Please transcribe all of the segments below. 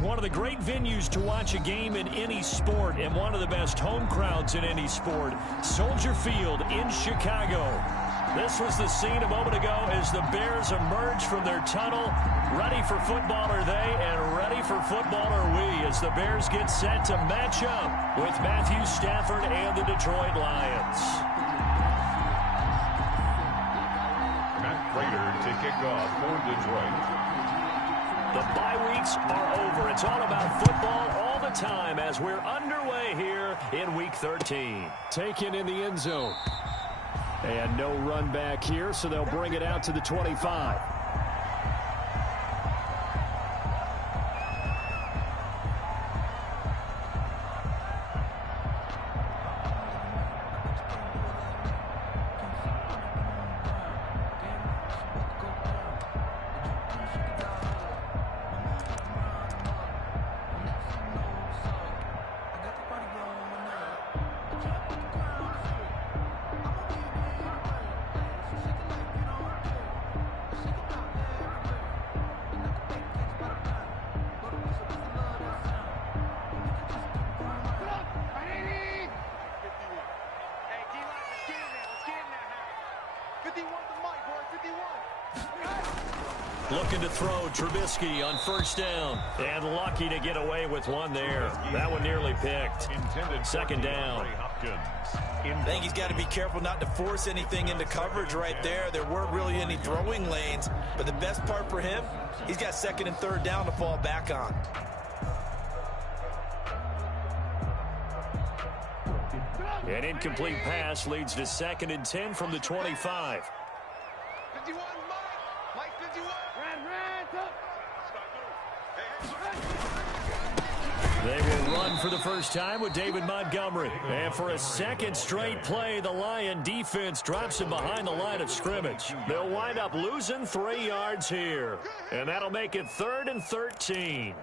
One of the great venues to watch a game in any sport and one of the best home crowds in any sport. Soldier Field in Chicago. This was the scene a moment ago as the Bears emerge from their tunnel. Ready for football are they, and ready for football are we as the Bears get set to match up with Matthew Stafford and the Detroit Lions. Matt Prater to kick off for Detroit. The bye weeks are over. It's all about football all the time as we're underway here in Week 13. Taken in the end zone. And no run back here, so they'll bring it out to the 25. Looking to throw Trubisky on first down. And lucky to get away with one there. That one nearly picked. Second down. I think he's got to be careful not to force anything into coverage right there. There weren't really any throwing lanes. But the best part for him, he's got second and third down to fall back on. An incomplete pass leads to 2nd and 10 from the 25. 51, Mike 51. They will run for the first time with David Montgomery. And for a second straight play, the Lion defense drops him behind the line of scrimmage. They'll wind up losing 3 yards here. And that'll make it 3rd and 13.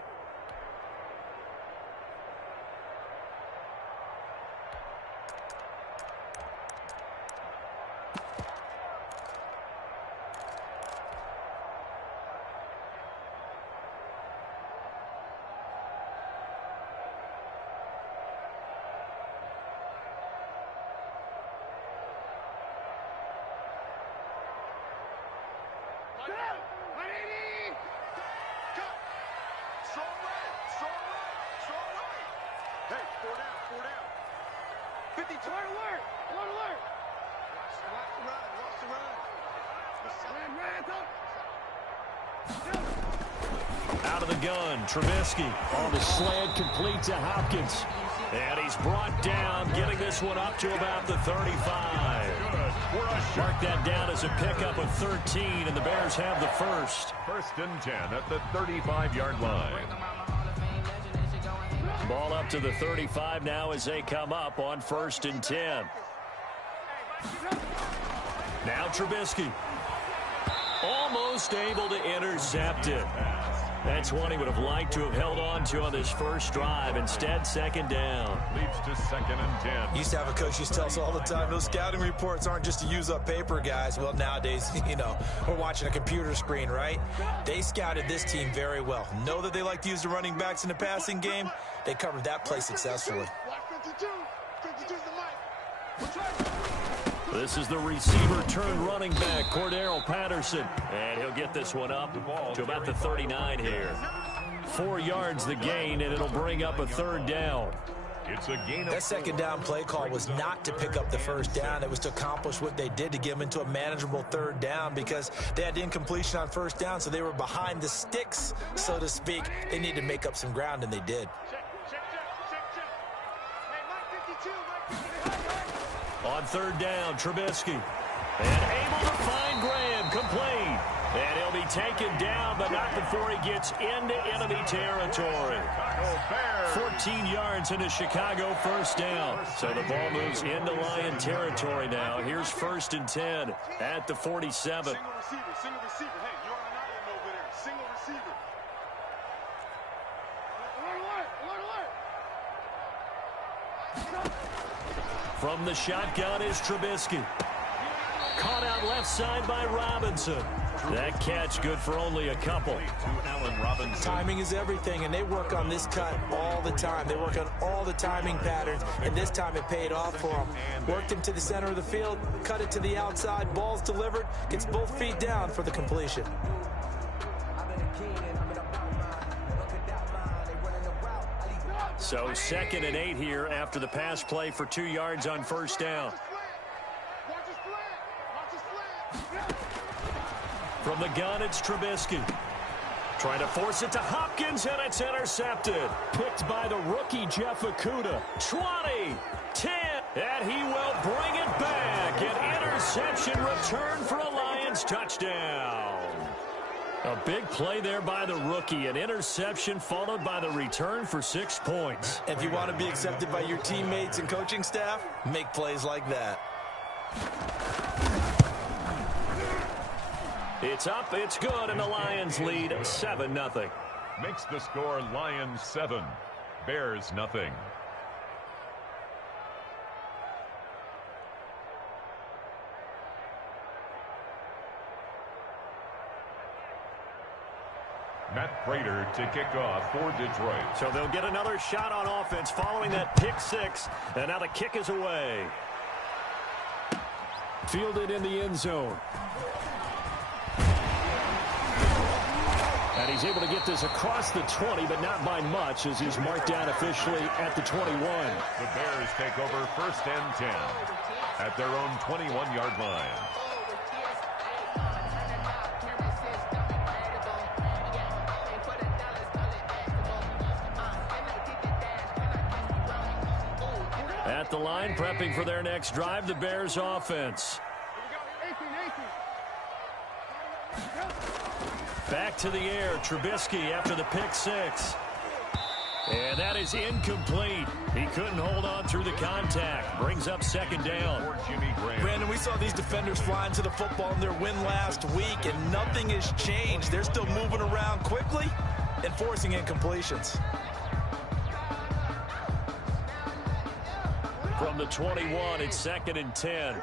Out of the gun, Trubisky on the slant, complete to Hopkins. And he's brought down, getting this one up to about the 35. Mark that down as a pickup of 13, and the Bears have the first. 1st and 10 at the 35-yard line. Ball up to the 35 now as they come up on 1st and 10. Now Trubisky. Almost able to intercept it. That's one he would have liked to have held on to on this first drive. Instead, 2nd down. Leads to 2nd and 10. Used to have a coach used to tell us all the time, those scouting reports aren't just to use up paper, guys. Well, nowadays, we're watching a computer screen, right? They scouted this team very well. Know that they like to use the running backs in the passing game. They covered that play successfully. This is the receiver turned running back, Cordero Patterson. And he'll get this one up to about the 39 here. 4 yards the gain, and it'll bring up a 3rd down. It's a gain of that 2nd down play call was not to pick up the 1st down. It was to accomplish what they did to get them into a manageable 3rd down because they had incompletion on 1st down, so they were behind the sticks, so to speak. They needed to make up some ground, and they did. On 3rd down, Trubisky. And able to find Graham, complete. And he'll be taken down, but not before he gets into enemy territory. 14 yards into Chicago, 1st down. So the ball moves into Lion territory now. Here's 1st and 10 at the 47. Single receiver. Hey, you're on an island over there. Single receiver. Alert. From the shotgun is Trubisky. Caught out left side by Robinson. That catch good for only a couple. To Allen Robinson. Timing is everything, and they work on this cut all the time. They work on all the timing patterns, and this time it paid off for them. Worked him to the center of the field, cut it to the outside, ball's delivered, gets both feet down for the completion. So 2nd and 8 here after the pass play for 2 yards on first down. From the gun, it's Trubisky. Trying to force it to Hopkins, and it's intercepted. Picked by the rookie, Jeff Okudah. 20, 10, and he will bring it back. An interception return for a Lions touchdown. A big play there by the rookie. An interception followed by the return for 6 points. If you want to be accepted by your teammates and coaching staff, make plays like that. It's up, it's good, and the Lions lead 7-0. Makes the score Lions 7, Bears nothing. Matt Prater to kick off for Detroit. So they'll get another shot on offense following that pick 6, and now the kick is away. Fielded in the end zone. And he's able to get this across the 20, but not by much, as he's marked down officially at the 21. The Bears take over 1st and 10 at their own 21-yard line. At the line, prepping for their next drive, the Bears offense. Back to the air, Trubisky after the pick 6. And that is incomplete. He couldn't hold on through the contact. Brings up 2nd down. Brandon, we saw these defenders flying to the football in their win last week, and nothing has changed. They're still moving around quickly and forcing incompletions. From the 21, it's 2nd and 10.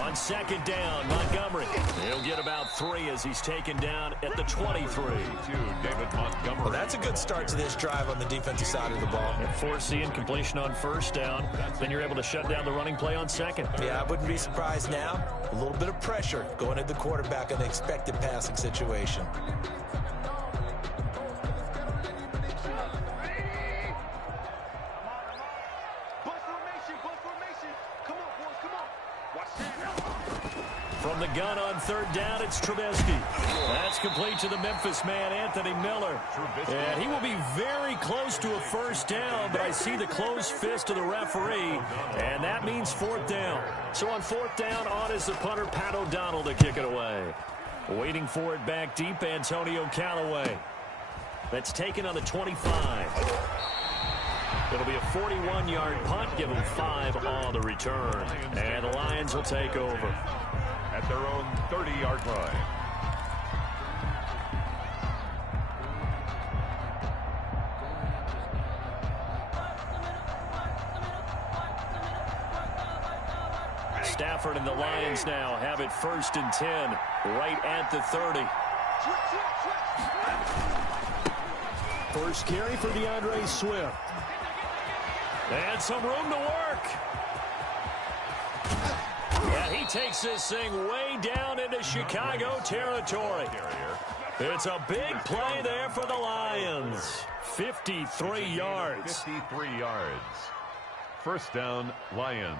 On 2nd down, Montgomery. He'll get about 3 as he's taken down at the 23. To David Montgomery. Well, that's a good start to this drive on the defensive side of the ball. And force the incompletion on 1st down. Then you're able to shut down the running play on 2nd. Yeah, I wouldn't be surprised now. A little bit of pressure going at the quarterback in the expected passing situation. From the gun on 3rd down, it's Trubisky. That's complete to the Memphis man, Anthony Miller. And he will be very close to a 1st down, but I see the closed fist of the referee, and that means 4th down. So on 4th down, on is the punter, Pat O'Donnell, to kick it away. Waiting for it back deep, Antonio Callaway. That's taken on the 25. It'll be a 41-yard punt, give them 5 on the return. And the Lions will take over at their own 30-yard line. Stafford and the Lions now have it 1st and 10, right at the 30. First carry for DeAndre Swift. And some room to work. And he takes this thing way down into Chicago territory. It's a big play there for the Lions. 53 yards. 53 yards. 1st down, Lions.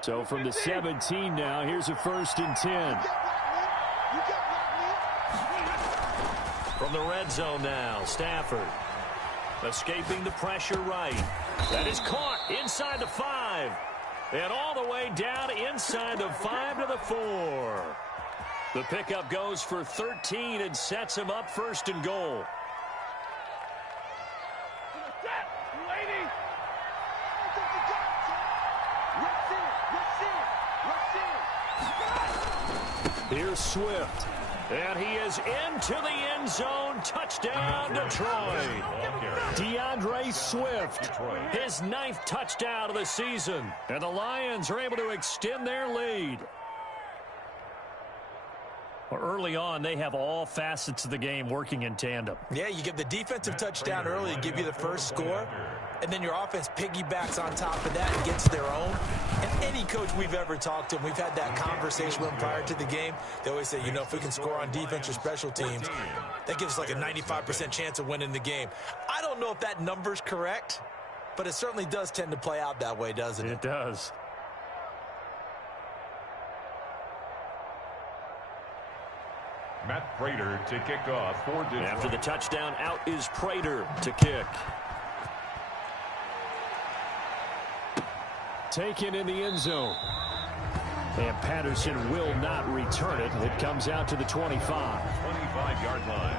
So from the 17 now, here's a 1st and 10. From the red zone now, Stafford. Escaping the pressure right. That is caught inside the 5. And all the way down inside the 5 to the 4. The pickup goes for 13 and sets him up 1st and goal. Here's Swift. And he is into the end zone. Touchdown, Detroit. DeAndre Swift, his 9th touchdown of the season. And the Lions are able to extend their lead. Well, early on, they have all facets of the game working in tandem. Yeah, you get the defensive touchdown early to give you the first score, and then your offense piggybacks on top of that and gets their own. And any coach we've ever talked to, we've had that conversation with them prior to the game. They always say, you know, if we can score on defense or special teams, that gives us like a 95% chance of winning the game. I don't know if that number's correct, but it certainly does tend to play out that way, doesn't it? It does. Matt Prater to kick off for Detroit. After the touchdown, out is Prater to kick. Taken in the end zone. And Patterson will not return it. It comes out to the 25. 25-yard line.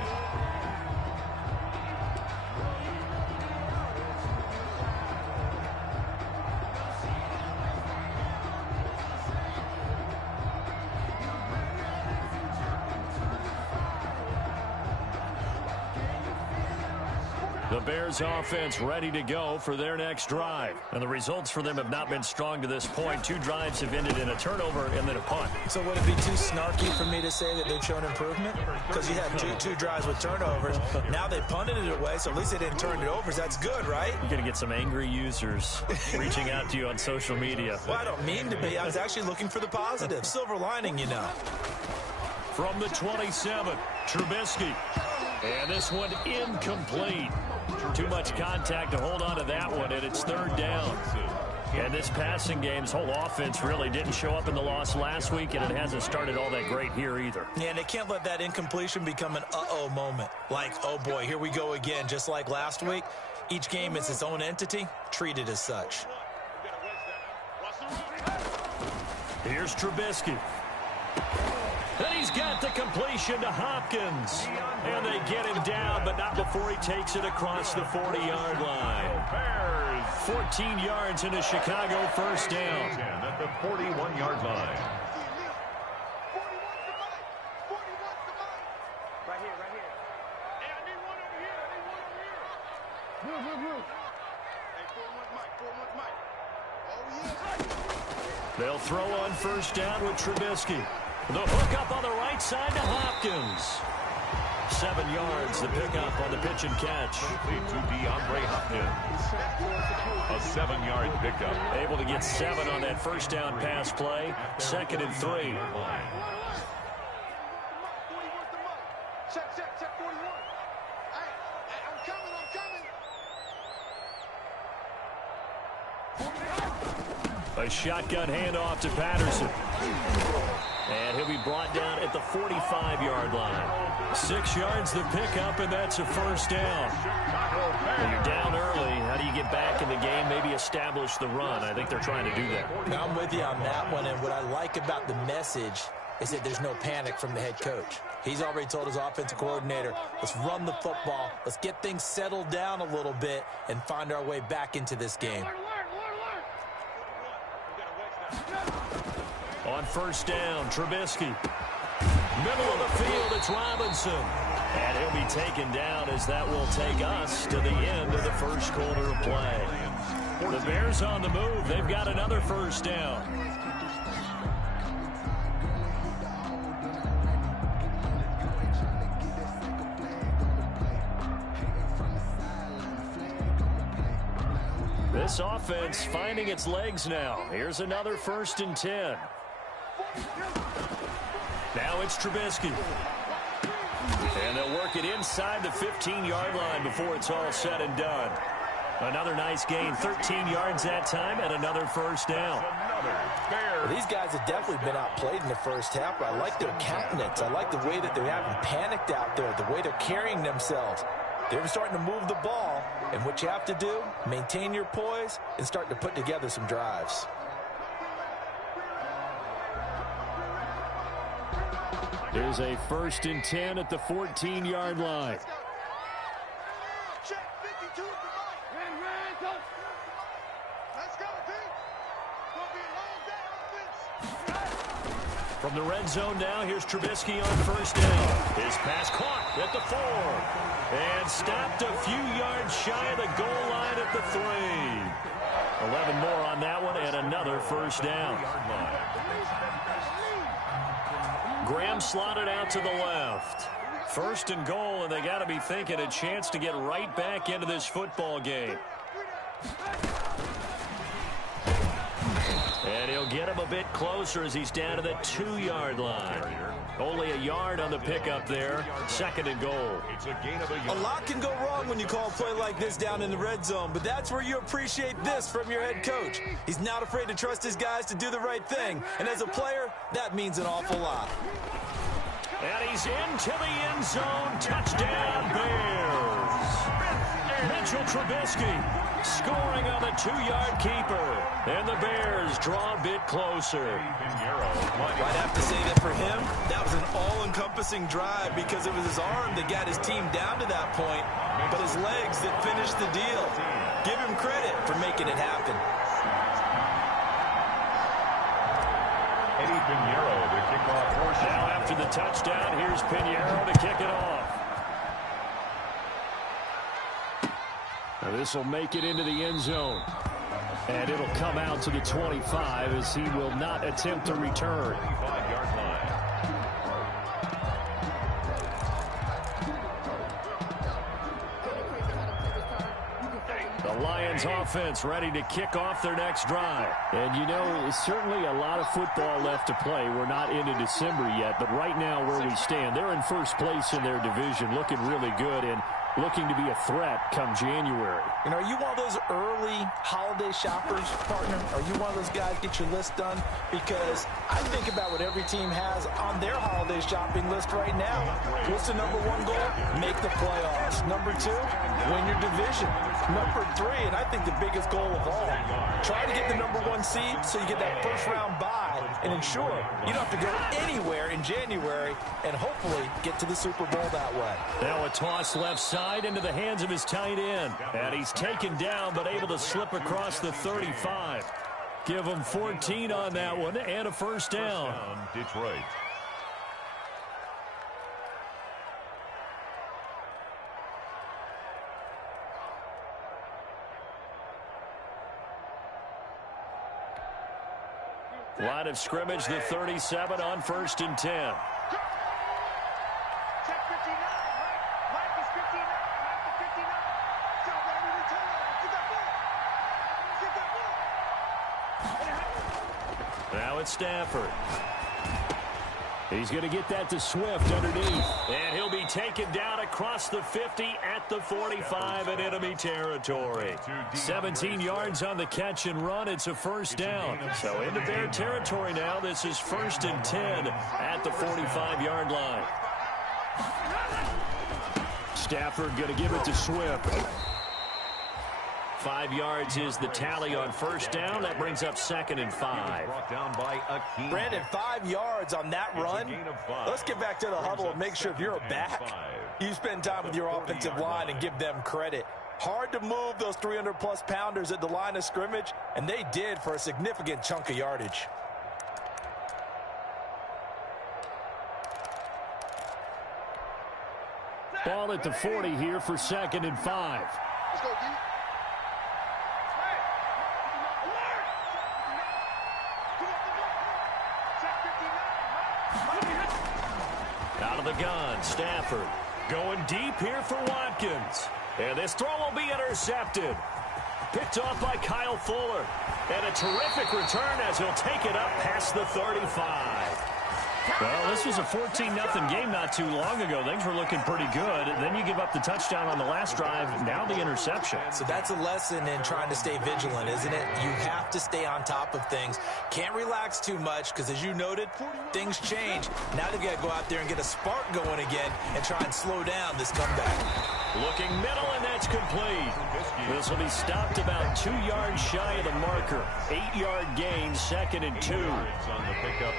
The Bears offense ready to go for their next drive. And the results for them have not been strong to this point. 2 drives have ended in a turnover and then a punt. So would it be too snarky for me to say that they've shown improvement? Because you had two drives with turnovers. Now they punted it away, so at least they didn't turn it over. That's good, right? You're going to get some angry users reaching out to you on social media. Well, I don't mean to be. I was actually looking for the positive. Silver lining, you know. From the 27, Trubisky. And this one incomplete. Too much contact to hold on to that one, and it's 3rd down. And this passing game's whole offense really didn't show up in the loss last week, and it hasn't started all that great here either. Yeah, and they can't let that incompletion become an uh-oh moment. Like, oh boy, here we go again, just like last week. Each game is its own entity, treated as such. Here's Trubisky. And he's got the completion to Hopkins. And they get him down, but not before he takes it across the 40-yard line. 14 yards into Chicago, first down. At the 41-yard line. Right here. Hey, I need one over here. Hey, 4-1 Mike. Oh, yeah. They'll throw on first down with Trubisky. The hook up on the right side to Hopkins. 7 yards, the pickup on the pitch and catch. To DeAndre Hopkins. A 7-yard pickup. Able to get 7 on that first down pass play. 2nd and 3. Check 41. Hey, I'm coming. A shotgun handoff to Patterson. And he'll be brought down at the 45-yard line. 6 yards the pickup, and that's a first down. When you're down early, how do you get back in the game, maybe establish the run? I think they're trying to do that. I'm with you on that one, and what I like about the message is that there's no panic from the head coach. He's already told his offensive coordinator, let's run the football, let's get things settled down a little bit and find our way back into this game. On first down, Trubisky. Middle of the field, it's Robinson. And he'll be taken down as that will take us to the end of the first quarter of play. The Bears on the move. They've got another first down. This offense finding its legs now. Here's another 1st and 10. Now it's Trubisky. And they'll work it inside the 15-yard line before it's all said and done. Another nice gain, 13 yards that time, and another first down. Well, these guys have definitely been outplayed in the first half, but I like their countenance. I like the way that they haven't panicked out there, the way they're carrying themselves. They're starting to move the ball, and what you have to do, maintain your poise and start to put together some drives. Here's a 1st and 10 at the 14-yard line. Check 52 at the mic. Let's go, team. It's going to be a long day on offense. From the red zone now, here's Trubisky on first down. His pass caught at the 4. And stopped a few yards shy of the goal line at the 3. 11 more on that one and another first down. Graham slotted out to the left. First and goal, and they got to be thinking a chance to get right back into this football game. And he'll get him a bit closer as he's down to the 2-yard line. Only a yard on the pickup there. Second and goal. A lot can go wrong when you call a play like this down in the red zone, but that's where you appreciate this from your head coach. He's not afraid to trust his guys to do the right thing, and as a player, that means an awful lot. And he's into the end zone. Touchdown, Bears. Mitchell Trubisky scoring on the 2-yard keeper. And the Bears draw a bit closer. I'd have to say that for him, that was an all-encompassing drive because it was his arm that got his team down to that point, but his legs that finished the deal. Give him credit for making it happen. Eddie Pinheiro, the kickoff portion. Now after the touchdown, here's Pinheiro to kick it off. Now this will make it into the end zone. And it'll come out to the 25 as he will not attempt to return. 25-yard line. The Lions offense ready to kick off their next drive. And you know, certainly a lot of football left to play. We're not into December yet, but right now where we stand, they're in first place in their division, looking really good and looking to be a threat come January. You know, are you one of those early holiday shoppers, partner? Are you one of those guys get your list done? Because I think about what every team has on their holiday shopping list right now. What's the number 1 goal? Make the playoffs. Number 2, win your division. Number 3, and I think the biggest goal of all, try to get the number 1 seed so you get that first-round bye and ensure you don't have to go anywhere in January and hopefully get to the Super Bowl that way. Now a toss left side into the hands of his tight end. And he's taken down but able to slip across the 35. Give him 14 on that one and a first down. Detroit. Line of scrimmage, the 37 on first and 10. Now it's Stafford. He's going to get that to Swift underneath. And he'll be taken down across the 50 at the 45 in enemy territory. 17 yards on the catch and run. It's a first down. So into Bear territory now. This is first and 10 at the 45-yard line. Stafford going to give it to Swift. 5 yards is the tally on first down. That brings up second and 5. Brandon, 5 yards on that run. Let's get back to the huddle and make sure if you're a back, you spend time with your offensive line and give them credit. Hard to move those 300-plus pounders at the line of scrimmage, and they did for a significant chunk of yardage. Ball at the 40 here for second and 5. Let's go, D. Out of the gun, Stafford going deep here for Watkins. And this throw will be intercepted. Picked off by Kyle Fuller. And a terrific return as he'll take it up past the 35. Well, this was a 14-0 game not too long ago. Things were looking pretty good. And then you give up the touchdown on the last drive. Now the interception. So that's a lesson in trying to stay vigilant, isn't it? You have to stay on top of things. Can't relax too much because, as you noted, things change. Now they've got to go out there and get a spark going again and try and slow down this comeback. Looking middle, and that's complete. This will be stopped about 2 yards shy of the marker. 8-yard gain, second and 2. On the pickup.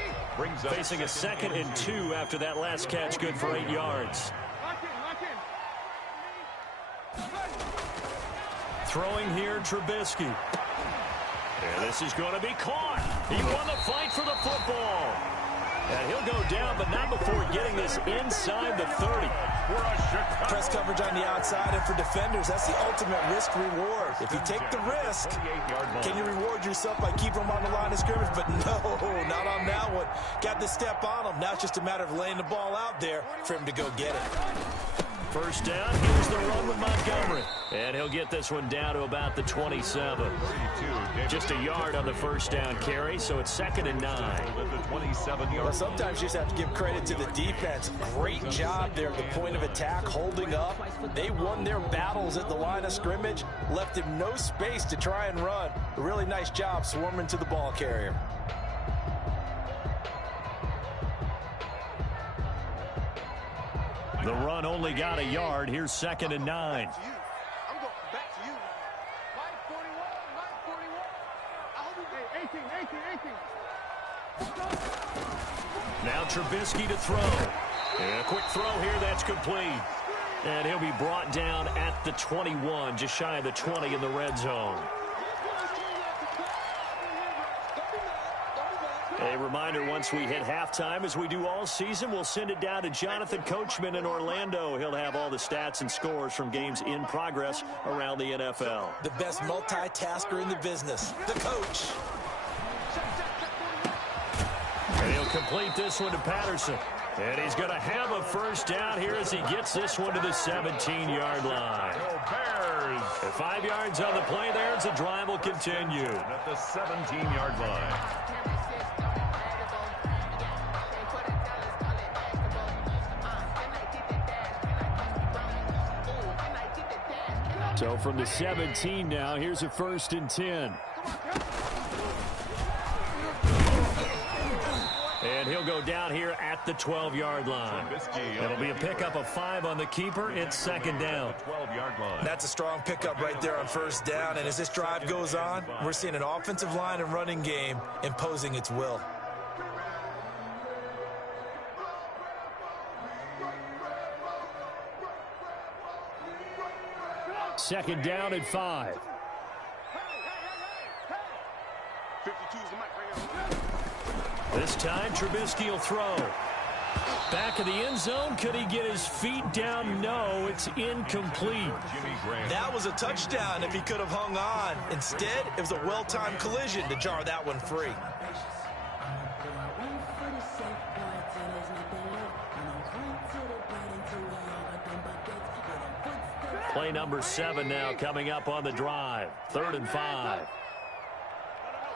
Facing a second and 2 after that last catch, good for 8 yards. Throwing here, Trubisky. And this is going to be caught. He won the fight for the football. And he'll go down, but not before getting this inside the 30. Press coverage on the outside, and for defenders, that's the ultimate risk-reward. If you take the risk, can you reward yourself by keeping them on the line of scrimmage? But no, not on that one. Got to step on them. Now it's just a matter of laying the ball out there for him to go get it. First down, here's the run with Montgomery. And he'll get this one down to about the 27. Just a yard on the first down carry, so it's 2nd and 9. Well, sometimes you just have to give credit to the defense. Great job there at the point of attack, holding up. They won their battles at the line of scrimmage, left him no space to try and run. A really nice job swarming to the ball carrier. The run only got a yard. Here's 2nd and 9. I'm going back to you. 941, 941. 18. Now Trubisky to throw. And a quick throw here. That's complete. And he'll be brought down at the 21, just shy of the 20 in the red zone. A reminder, once we hit halftime, as we do all season, we'll send it down to Jonathan Coachman in Orlando. He'll have all the stats and scores from games in progress around the NFL. The best multitasker in the business, the coach. And he'll complete this one to Patterson. And he's going to have a first down here as he gets this one to the 17-yard line. Bears. 5 yards on the play there as the drive will continue. At the 17-yard line. So from the 17 now, here's a 1st and 10. And he'll go down here at the 12-yard line. It'll be a pickup of 5 on the keeper. It's 2nd down. 12-yard line. That's a strong pickup right there on first down. And as this drive goes on, we're seeing an offensive line and running game imposing its will. Second down at 5. 52's the mic right here. This time, Trubisky will throw. Back of the end zone. Could he get his feet down? No, it's incomplete. That was a touchdown if he could have hung on. Instead, it was a well-timed collision to jar that one free. Play number 7 now coming up on the drive. 3rd and 5. No,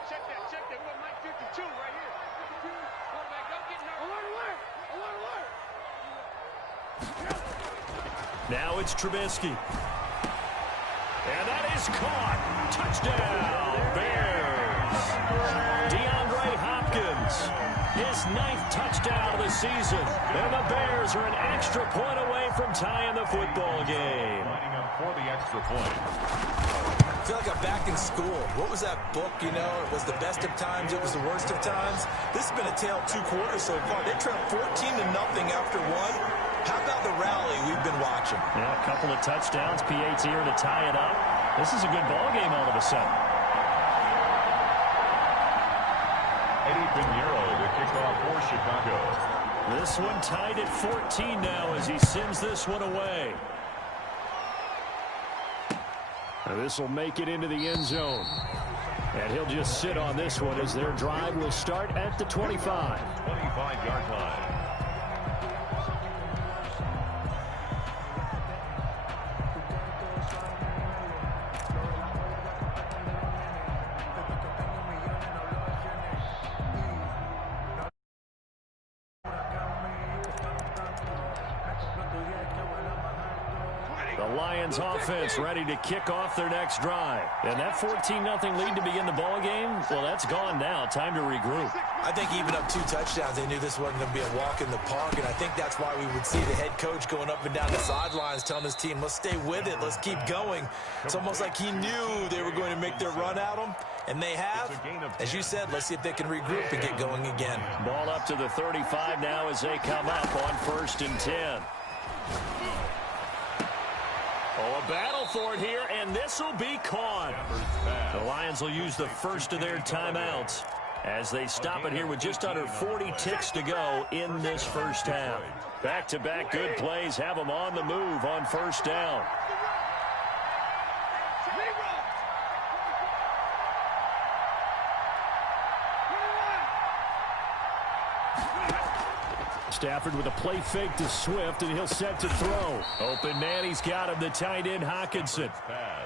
check that. We got Mike 52 right here. 52. Quarterback, don't get nervous. Alert. Now it's Trubisky. And that is caught. Touchdown, Bears. DeAndre Hopkins, his 9th touchdown of the season. And the Bears are an extra point away from tying the football game. Lining up for the extra point. I feel like I'm back in school. What was that book, you know? It was the best of times. It was the worst of times. This has been a tale of 2 quarters so far. They trailed 14-0 after 1. How about the rally we've been watching? Yeah, a couple of touchdowns. PAT here to tie it up. This is a good ball game all of a sudden. Eddie Pinheiro to kick off for Chicago. This one tied at 14 now as he sends this one away. This will make it into the end zone. And he'll just sit on this one as their drive will start at the 25. 25-yard line. Lions offense ready to kick off their next drive. And that 14-0 lead to begin the ball game, well, that's gone now. Time to regroup. I think even up 2 touchdowns, they knew this wasn't going to be a walk in the park, and I think that's why we would see the head coach going up and down the sidelines telling his team, let's stay with it, let's keep going. It's almost like he knew they were going to make their run at him, and they have. As you said, let's see if they can regroup and get going again. Ball up to the 35 now as they come up on 1st and 10. Oh, a battle for it here, and this will be caught. The Lions will use the first of their timeouts as they stop it here with just under 40 ticks to go in this first half. Back-to-back good plays have them on the move on first down. Stafford with a play fake to Swift, and he'll set to throw. Open man, he's got him, the tight end Hockenson.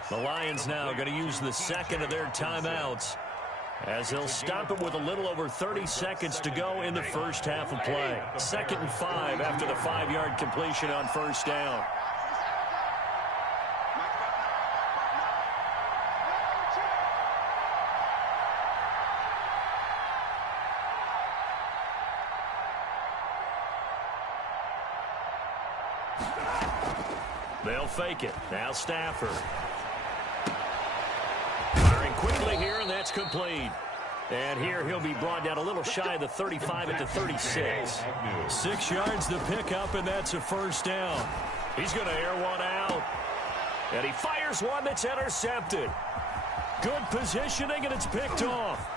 The Lions now going to use the second of their timeouts as they'll stop it with a little over 30 seconds to go in the first half of play. 2nd and 5 after the 5-yard completion on first down. They'll fake it. Now Stafford. Firing quickly here, and that's complete. And here he'll be brought down a little shy of the 35 at the 36. 6 yards the pickup, and that's a first down. He's going to air one out. And he fires one that's intercepted. Good positioning, and it's picked off.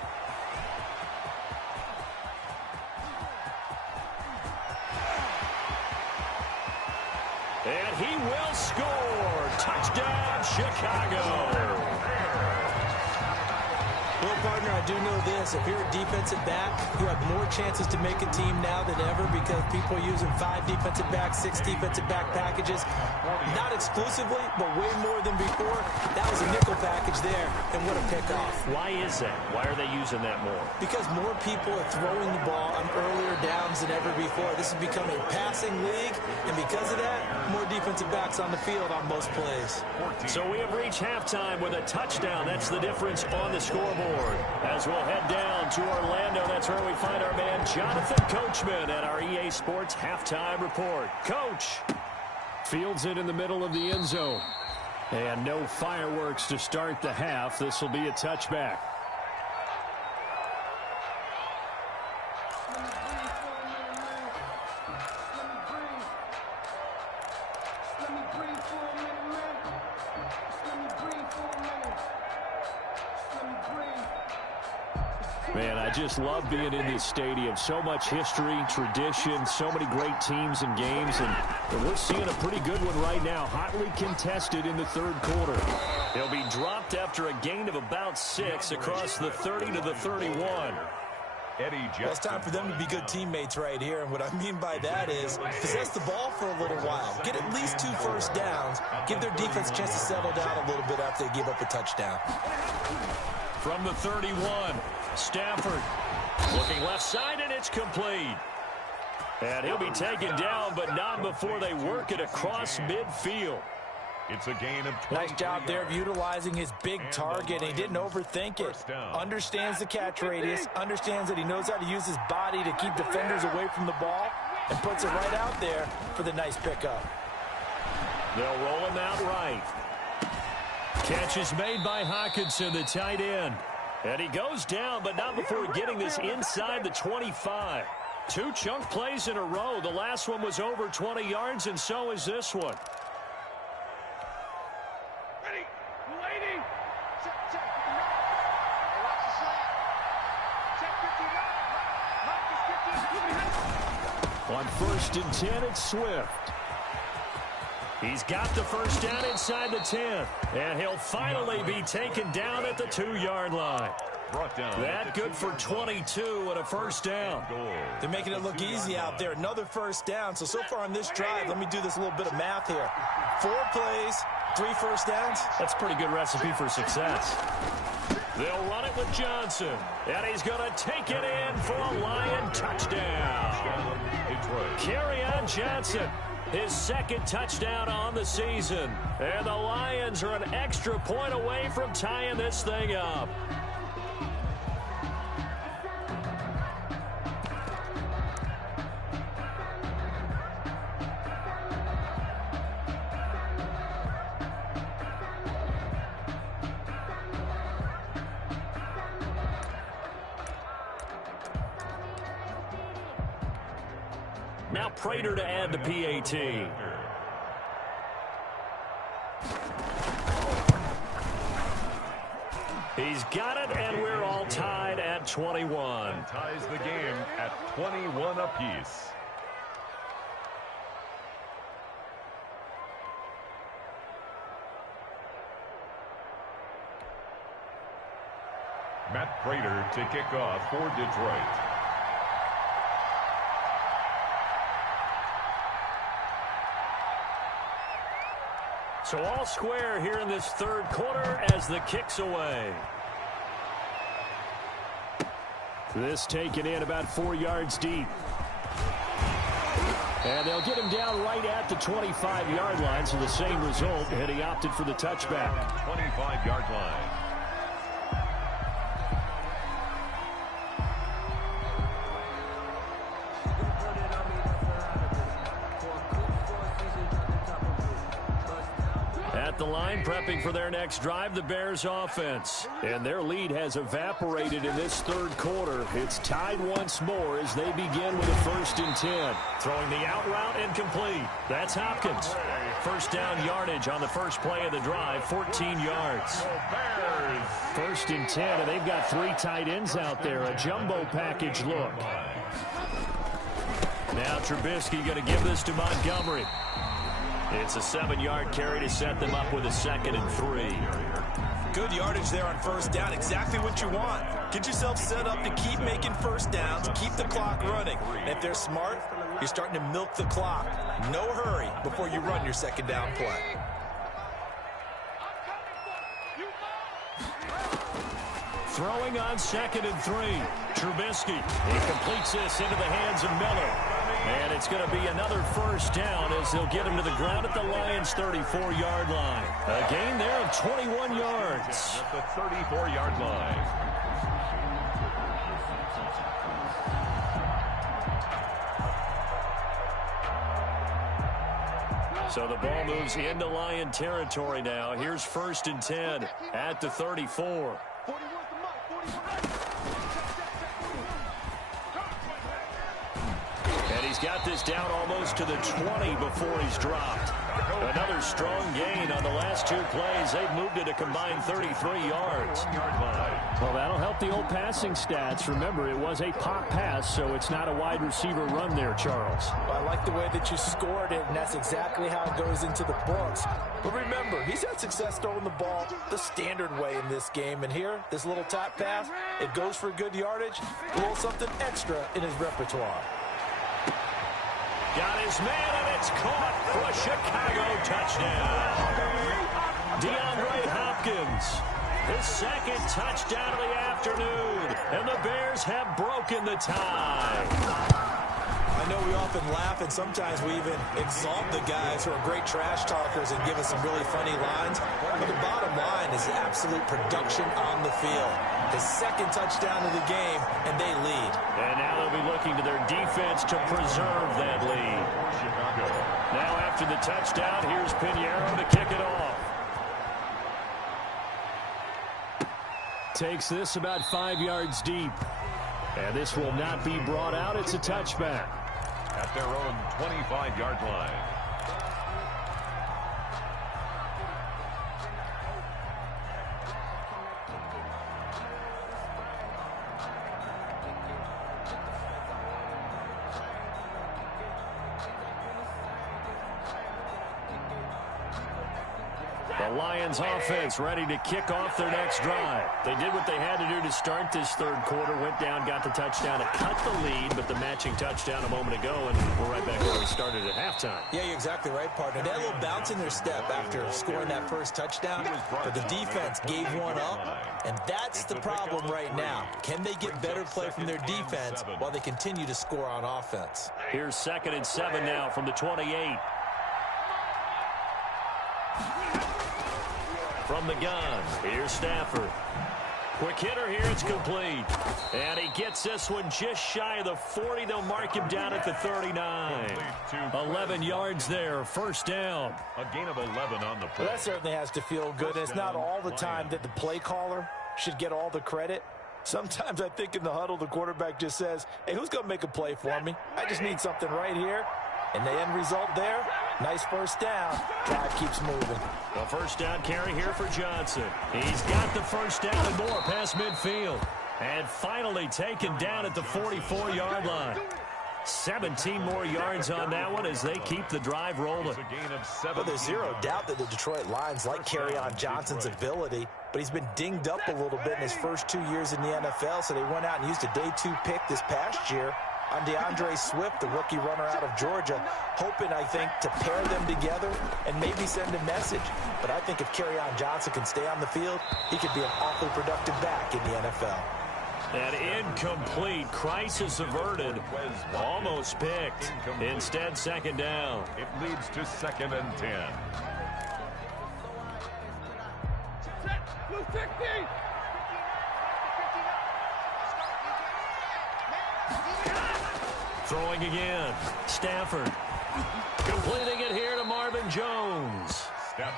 And he will score. Touchdown, Chicago. Well, partner, I do know this. If you're a defensive back, you have more chances to make a team now than ever because people are using 5 defensive backs, 6 defensive back packages. Not exclusively, but way more than before. That was a nickel package there, and what a pickoff. Why is that? Why are they using that more? Because more people are throwing the ball on earlier downs than ever before. This has become a passing league, and because of that, more defensive backs on the field on most plays. So we have reached halftime with a touchdown. That's the difference on the scoreboard. As we'll head down to Orlando, that's where we find our man Jonathan Coachman at our EA Sports Halftime Report. Coach. Fields it in the middle of the end zone. And no fireworks to start the half. This will be a touchback. Man, I just love being in this stadium. So much history, tradition, so many great teams and games, and we're seeing a pretty good one right now, hotly contested in the third quarter. He'll be dropped after a gain of about 6 across the 30 to the 31. Well, it's time for them to be good teammates right here, and what I mean by that is possess the ball for a little while, get at least 2 first downs, give their defense a chance to settle down a little bit after they give up a touchdown. From the 31, Stafford looking left side, and it's complete. And he'll be taken down, but not before they work it across midfield. It's a gain of 20. Nice job there of utilizing his big target. He didn't overthink it. Understands the catch radius, understands that he knows how to use his body to keep defenders away from the ball, and puts it right out there for the nice pickup. They'll roll him out right. Catch is made by Hockenson, the tight end. And he goes down, but not before getting this inside the 25. 2 chunk plays in a row. The last one was over 20 yards, and so is this one. Ready? Waiting. Check, check. Watch the slide. Check 59. Mike is 15. On 1st and 10, it's Swift. He's got the first down inside the 10, and he'll finally be taken down at the 2-yard line. That good for 22 and a first down. They're making it look easy out there. Another first down. So far on this drive, let me do this little bit of math here. 4 plays, 3 first downs. That's a pretty good recipe for success. They'll run it with Johnson, and he's going to take it in for a Lion touchdown. Kerryon Johnson, his 2nd touchdown on the season. And the Lions are an extra point away from tying this thing up. Now Prater to add the PAT. He's got it, and we're all tied at 21. And ties the game at 21 apiece. Matt Prater to kick off for Detroit. So all square here in this third quarter as the kick's away. This taken in about 4 yards deep. And they'll get him down right at the 25-yard line, so the same result, and he opted for the touchback. 25-yard line. At the line, prepping for their next drive, the Bears offense. And their lead has evaporated in this third quarter. It's tied once more as they begin with a 1st and 10. Throwing the out route incomplete. That's Hopkins. First down yardage on the first play of the drive, 14 yards. 1st and 10, and they've got 3 tight ends out there. A jumbo package look. Now Trubisky going to give this to Montgomery. It's a 7-yard carry to set them up with a 2nd and 3. Good yardage there on first down. Exactly what you want. Get yourself set up to keep making first downs, keep the clock running. And if they're smart, you're starting to milk the clock. No hurry before you run your 2nd down play. Throwing on 2nd and 3. Trubisky. He completes this into the hands of Miller. And it's going to be another first down as they'll get him to the ground at the Lions' 34-yard line. A gain there of 21 yards. At the 34-yard line. So the ball moves into Lion territory now. Here's 1st and 10 at the 34. He's got this down almost to the 20 before he's dropped. Another strong gain on the last 2 plays. They've moved it a combined 33 yards. Well, that'll help the old passing stats. Remember, it was a pop pass, so it's not a wide receiver run there, Charles. Well, I like the way that you scored it, and that's exactly how it goes into the books. But remember, he's had success throwing the ball the standard way in this game. And here, this little tap pass, it goes for good yardage, a little something extra in his repertoire. Got his man, and it's caught for a Chicago touchdown. DeAndre Hopkins, his 2nd touchdown of the afternoon, and the Bears have broken the tie. I know we often laugh, and sometimes we even exalt the guys who are great trash talkers and give us some really funny lines. But the bottom line is absolute production on the field. His 2nd touchdown of the game, and they lead. And now they'll be looking to their defense to preserve that lead. Now after the touchdown, here's Pinheiro to kick it off. Takes this about 5 yards deep. And this will not be brought out. It's a touchback. At their own 25-yard line. The Lions offense ready to kick off their next drive. They did what they had to do to start this third quarter, went down, got the touchdown to cut the lead, but the matching touchdown a moment ago, and we're right back where we started at halftime. Yeah, you're exactly right, partner. They had a little bounce in their step after scoring that first touchdown, but the defense gave one up, and that's the problem right now. Can they get better play from their defense while they continue to score on offense? Here's 2nd and 7 now from the 28. From the gun, here's Stafford. Quick hitter here, it's complete. And he gets this one just shy of the 40. They'll mark him down at the 39. 11 yards there, 1st down. A gain of 11 on the play. Well, that certainly has to feel good. And it's not all the time that the play caller should get all the credit. Sometimes I think in the huddle, the quarterback just says, hey, who's going to make a play for me? I just need something right here. And the end result there, nice first down. Drive keeps moving. A first down carry here for Johnson. He's got the first down and more past midfield. And finally taken down at the 44-yard line. 17 more yards on that one as they keep the drive rolling. Well, there's zero doubt that the Detroit Lions like Kerryon Johnson's ability, but he's been dinged up a little bit in his first 2 years in the NFL, so they went out and used a day 2 pick this past year on DeAndre Swift, the rookie runner out of Georgia, hoping, I think, to pair them together and maybe send a message. But I think if Kerryon Johnson can stay on the field, he could be an awfully productive back in the NFL. And incomplete. Crisis averted. Almost picked. Instead, second down. It leads to 2nd and 10. Throwing again. Stafford. Completing it here to Marvin Jones.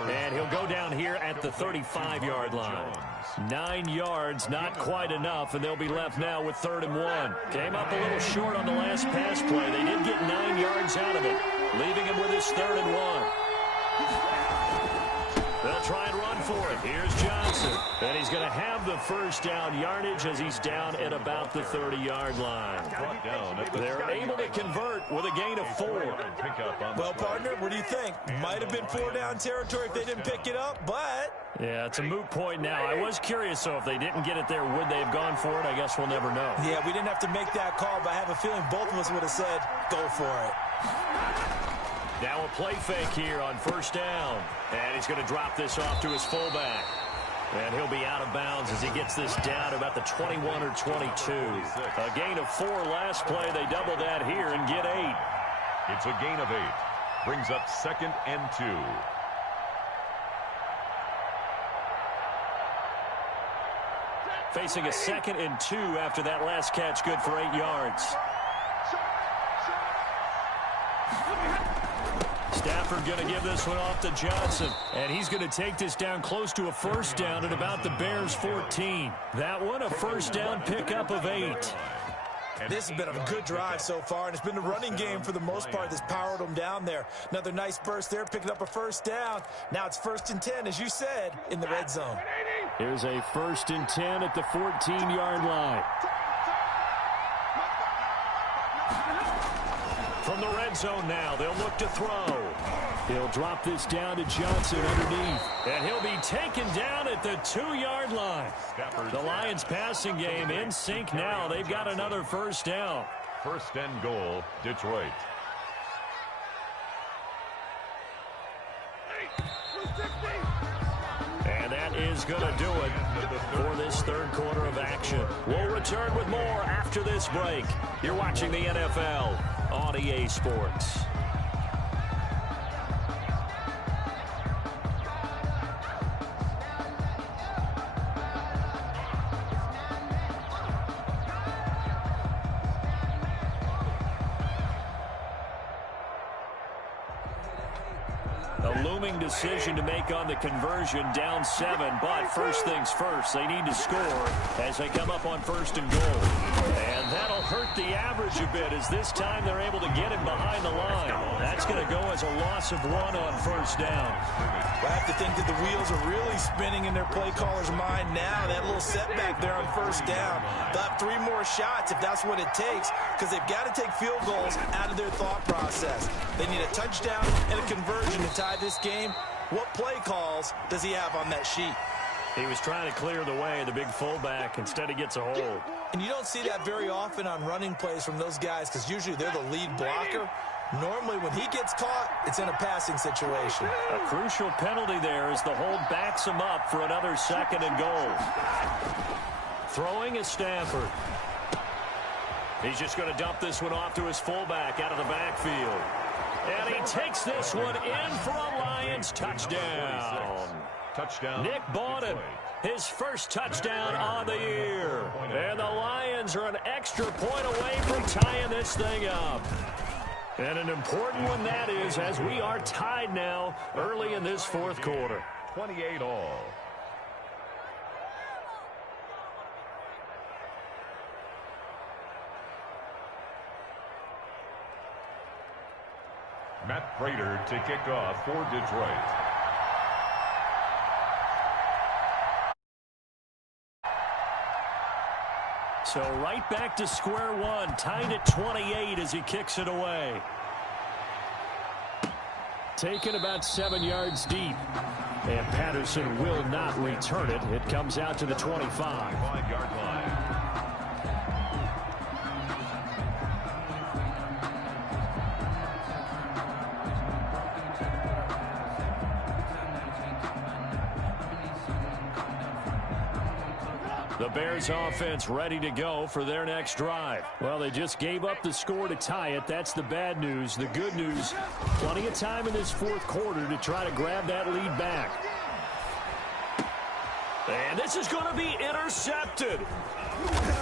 And he'll go down here at the 35-yard line. 9 yards, not quite enough, and they'll be left now with 3rd and 1. Came up a little short on the last pass play. They did get 9 yards out of it, leaving him with his 3rd and 1. They'll try and run for it. Here's Johnson. And he's going to have the first down yardage as he's down at about the 30-yard line. They're able to convert with a gain of 4. Well, partner, what do you think? Might have been 4-down territory if they didn't pick it up, but... Yeah, it's a moot point now. I was curious, so if they didn't get it there, would they have gone for it? I guess we'll never know. Yeah, we didn't have to make that call, but I have a feeling both of us would have said, go for it. Now a play fake here on 1st down. And he's going to drop this off to his fullback. And he'll be out of bounds as he gets this down about the 21 or 22. A gain of 4 last play. They double that here and get 8. It's a gain of 8. Brings up 2nd and 2. Facing a 2nd and 2 after that last catch, good for 8 yards. Stafford going to give this one off to Johnson. And he's going to take this down close to a 1st down at about the Bears' 14. That one a 1st down pickup of 8. This has been a good drive so far, and it's been the running game for the most part that's powered them down there. Another nice burst there, picking up a 1st down. Now it's 1st and 10, as you said, in the red zone. Here's a 1st and 10 at the 14-yard line. From the red zone now, they'll look to throw. He'll drop this down to Johnson underneath. And he'll be taken down at the 2-yard line. The Lions passing game in sync now. They've got another 1st down. 1st and goal, Detroit. And that is going to do it for this 3rd quarter of action. We'll return with more after this break. You're watching the NFL on EA Sports. A looming decision to make on the conversion, down 7, but first things first, they need to score as they come up on 1st and goal. And that'll hurt the average a bit as this time they're able to get him behind the line. That's going to go as a loss of 1 on 1st down. I have to think that the wheels are really spinning in their play caller's mind now. That little setback there on 1st down. They'll have 3 more shots if that's what it takes, because they've got to take field goals out of their thought process. They need a touchdown and a conversion to tie this game. What play calls does he have on that sheet? He was trying to clear the way, the big fullback. Instead, he gets a hold. And you don't see that very often on running plays from those guys, because usually they're the lead blocker. Normally, when he gets caught, it's in a passing situation. A crucial penalty there as the hold backs him up for another 2nd and goal. Throwing is Stafford. He's just going to dump this one off to his fullback out of the backfield. And he takes this one in for a Lions touchdown. Touchdown. Nick Bawden, his 1st touchdown on the year. And the Lions are an extra point away from tying this thing up. And an important one that is, as we are tied now early in this 4th quarter. 28 all. Matt Prater to kick off for Detroit. So right back to square one, tied at 28 as he kicks it away. Taken about 7 yards deep. And Patterson will not return it. It comes out to the 25. 5-yard line. The Bears offense ready to go for their next drive. Well, they just gave up the score to tie it. That's the bad news. The good news, plenty of time in this fourth quarter to try to grab that lead back. And this is going to be intercepted.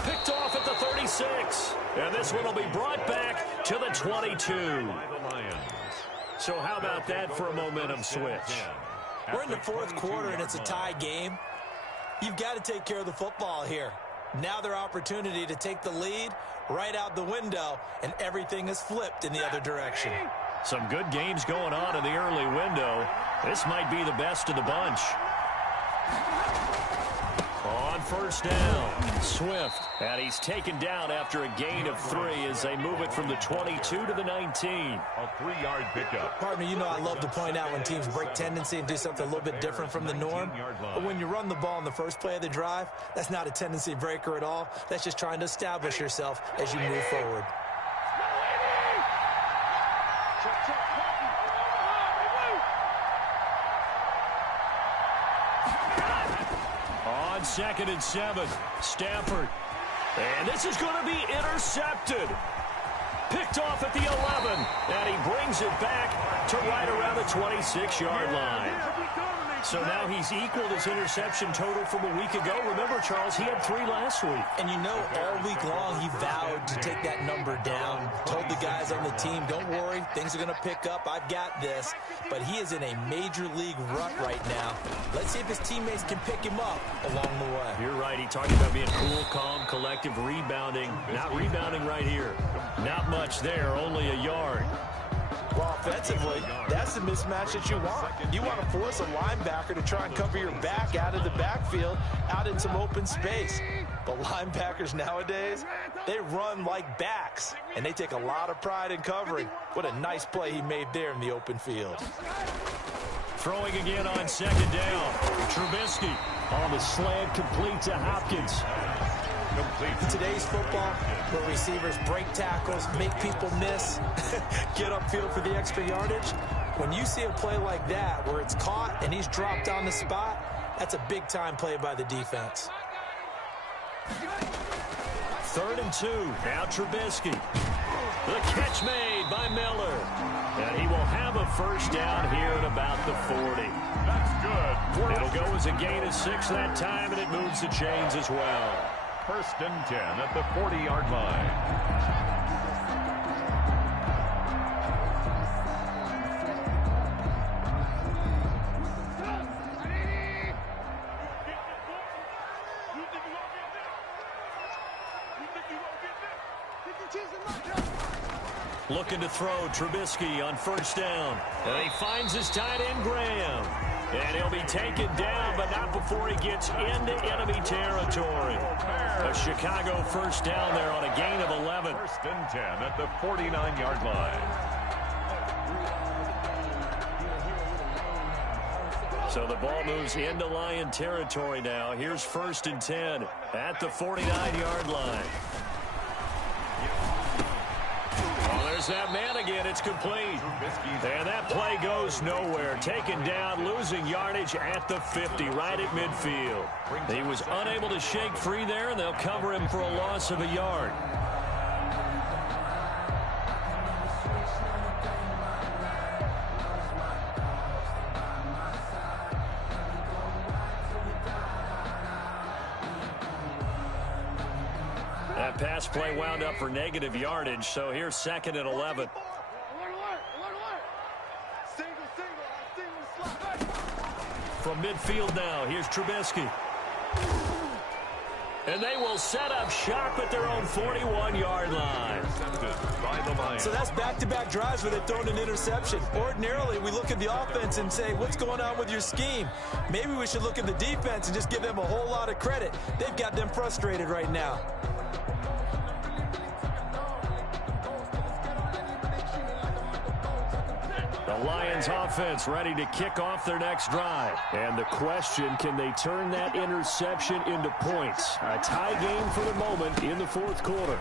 Picked off at the 36. And this one will be brought back to the 22. So how about that for a momentum switch? We're in the fourth quarter, and it's a tie game. You've got to take care of the football here. Now their opportunity to take the lead right out the window, and everything is flipped in the other direction. Some good games going on in the early window. This might be the best of the bunch. On first down, Swift. And he's taken down after a gain of 3 as they move it from the 22 to the 19. A 3-yard pickup. Partner, you know I love to point out when teams break tendency and do something a little bit different from the norm. But when you run the ball in the first play of the drive, that's not a tendency breaker at all. That's just trying to establish yourself as you move forward. On 2nd and 7, Stafford. And this is going to be intercepted. Picked off at the 11. And he brings it back to right around the 26-yard line. So now he's equaled his interception total from a week ago. Remember, Charles, he had 3 last week. And you know, all week long he vowed to take that number down. Told the guys on the team, don't worry, things are going to pick up. I've got this. But he is in a major league rut right now. Let's see if his teammates can pick him up along the way. You're right. He talked about being cool, calm, collective, rebounding. Not rebounding right here. Not much there, only a yard. Well, offensively, that's the mismatch that you want. You want to force a linebacker to try and cover your back out of the backfield, out in some open space. But linebackers nowadays, they run like backs, and they take a lot of pride in covering. What a nice play he made there in the open field. Throwing again on 2nd down. Trubisky on the slant, complete to Hopkins. In today's football, where receivers break tackles, make people miss, get upfield for the extra yardage, when you see a play like that where it's caught and he's dropped on the spot, that's a big-time play by the defense. 3rd and 2. Now Trubisky. The catch made by Miller. And he will have a first down here at about the 40. That's good. It'll go as a gain of 6 that time, and it moves the chains as well. 1st and 10 at the 40-yard line. Looking to throw Trubisky on first down. And he finds his tight end, Graham. And he'll be taken down, but not before he gets into enemy territory. A Chicago first down there on a gain of 11. 1st and 10 at the 49-yard line. So the ball moves into Lion territory now. Here's 1st and 10 at the 49-yard line. There's that man again. It's complete. And that play goes nowhere. Taken down, losing yardage at the 50, right at midfield. He was unable to shake free there, and they'll cover him for a loss of a yard. That pass play wound up for negative yardage, so here's 2nd and 11. From midfield now, here's Trubisky. And they will set up shop at their own 41-yard line. So that's back-to-back drives where they've thrown an interception. Ordinarily, we look at the offense and say, what's going on with your scheme? Maybe we should look at the defense and just give them a whole lot of credit. They've got them frustrated right now. Lions offense ready to kick off their next drive. And the question, can they turn that interception into points? A tie game for the moment in the fourth quarter.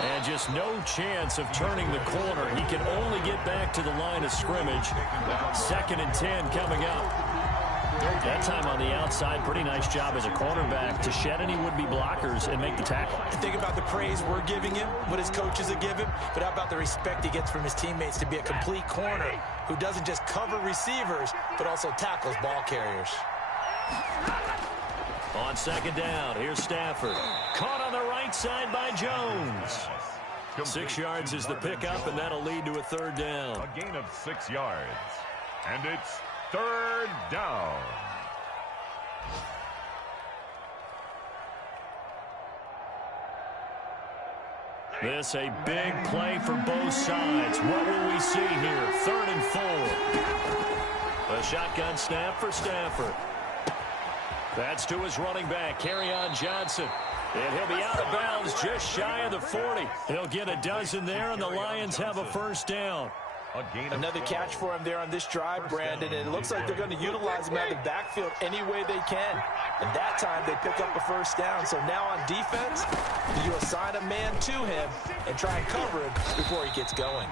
And just no chance of turning the corner. He can only get back to the line of scrimmage. 2nd and 10 coming up. That time on the outside, pretty nice job as a cornerback to shed any would-be blockers and make the tackle. Think about the praise we're giving him, what his coaches are giving, but how about the respect he gets from his teammates to be a complete corner who doesn't just cover receivers, but also tackles ball carriers. On 2nd down, here's Stafford. Caught on the right side by Jones. 6 yards is the pickup, and that'll lead to a 3rd down. A gain of 6 yards. And it's 3rd down. This a big play for both sides. What will we see here? 3rd and 4. A shotgun snap for Stafford. That's to his running back, Kerryon Johnson. And he'll be out of bounds just shy of the 40. He'll get a dozen there, and the Lions have a 1st down. Another catch for him there on this drive, Brandon, and it looks like they're going to utilize him out of the backfield any way they can. And that time they pick up a 1st down. So now on defense, you assign a man to him and try and cover him before he gets going.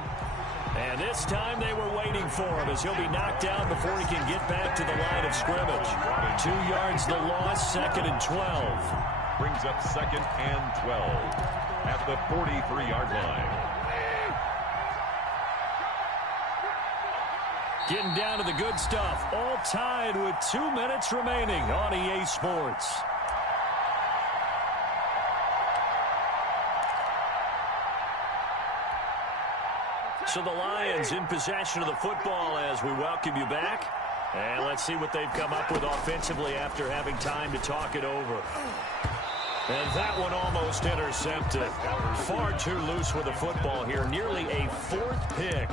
And this time they were waiting for him as he'll be knocked down before he can get back to the line of scrimmage. 2 yards the loss, 2nd and 12. Brings up 2nd and 12 at the 43-yard line. Getting down to the good stuff. All tied with 2 minutes remaining on EA Sports. So the Lions in possession of the football as we welcome you back. And let's see what they've come up with offensively after having time to talk it over. And that one almost intercepted. Far too loose with the football here. Nearly a 4th pick.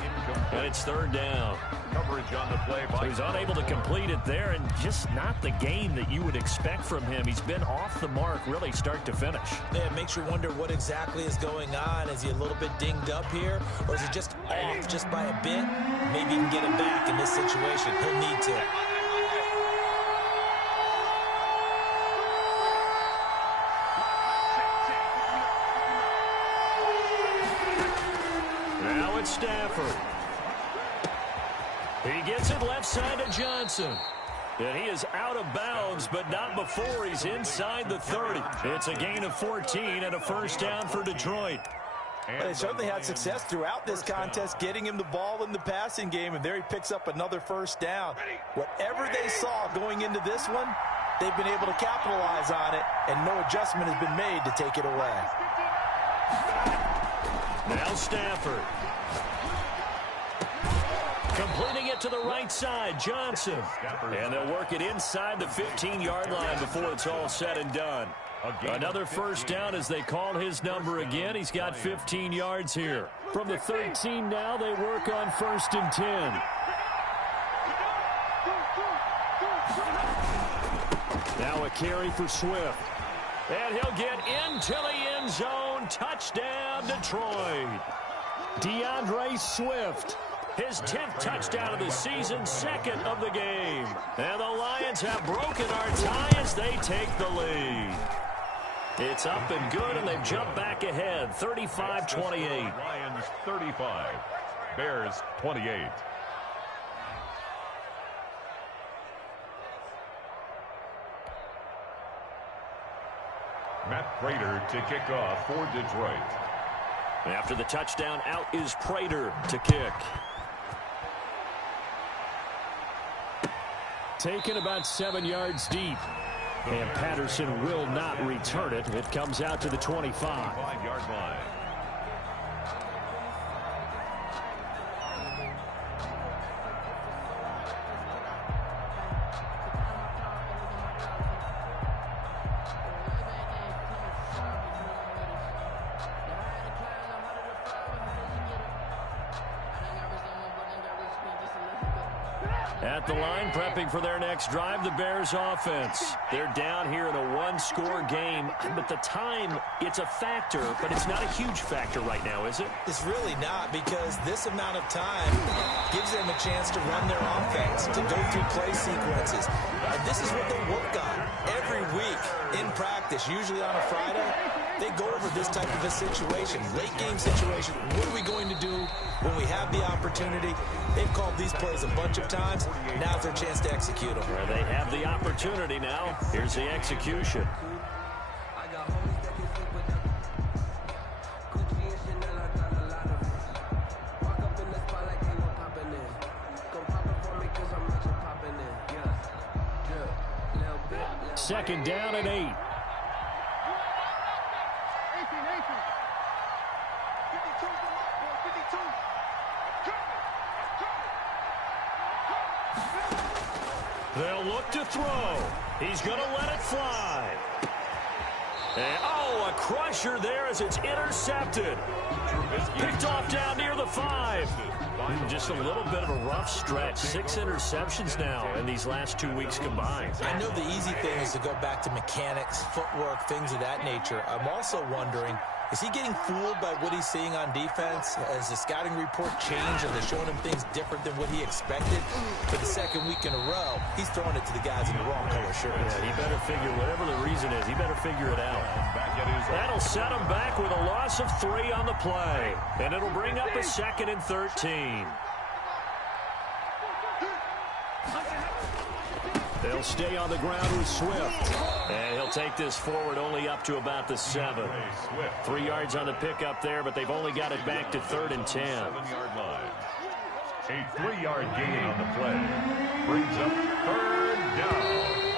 And it's 3rd down. Coverage on the play by... So he's unable to complete it there, and just not the game that you would expect from him. He's been off the mark really start to finish. Yeah, it makes you wonder what exactly is going on. Is he a little bit dinged up here, or is he just off just by a bit? Maybe he can get it back in this situation. He'll need to. Now it's Stafford. He gets it left side to Johnson. And he is out of bounds, but not before he's inside the 30. It's a gain of 14 and a 1st down for Detroit. Well, they certainly had success throughout this contest getting him the ball in the passing game, and there he picks up another 1st down. Whatever they saw going into this one, they've been able to capitalize on it, and no adjustment has been made to take it away. Now Stafford. Completing it to the right side, Johnson. And they'll work it inside the 15-yard line before it's all said and done. Another 1st down as they call his number again. He's got 15 yards here. From the 13 now, they work on 1st and 10. Now a carry for Swift. And he'll get into the end zone. Touchdown, Detroit. DeAndre Swift. His 10th touchdown of the season, 2nd of the game. And the Lions have broken our tie as they take the lead. It's up and good, and they've jumped back ahead, 35-28. Lions 35, Bears 28. Matt Prater to kick off for Detroit. After the touchdown, out is Prater to kick. Taken about 7 yards deep. And Patterson will not return it. It comes out to the 25. 5-yard line. At the line, prepping for their next drive, the Bears offense. They're down here in a one-score game, but the time, it's a factor, but it's not a huge factor right now, is it? It's really not, because this amount of time gives them a chance to run their offense, to go through play sequences. And this is what they work on every week in practice, usually on a Friday. They go over this type of a situation, late game situation. What are we going to do when we have the opportunity? They've called these plays a bunch of times. Now's their chance to execute them. Well, they have the opportunity now. Here's the execution. Second down and 8. They'll look to throw. He's going to let it fly. And, oh, a crusher there as it's intercepted. Picked off down near the 5. Just a little bit of a rough stretch. 6 interceptions now in these last 2 weeks combined. I know the easy thing is to go back to mechanics, footwork, things of that nature. I'm also wondering, is he getting fooled by what he's seeing on defense? Has the scouting report changed? Are they showing him things different than what he expected? For the second week in a row, he's throwing it to the guys in the wrong color shirts. Yeah, he better figure, whatever the reason is, he better figure it out. That'll set him back with a loss of 3 on the play. And it'll bring up a 2nd and 13. They'll stay on the ground with Swift. And he'll take this forward only up to about the 7. 3 yards on the pickup there, but they've only got it back to 3rd and 10. 7-yard line. A 3-yard gain on the play brings up 3rd down.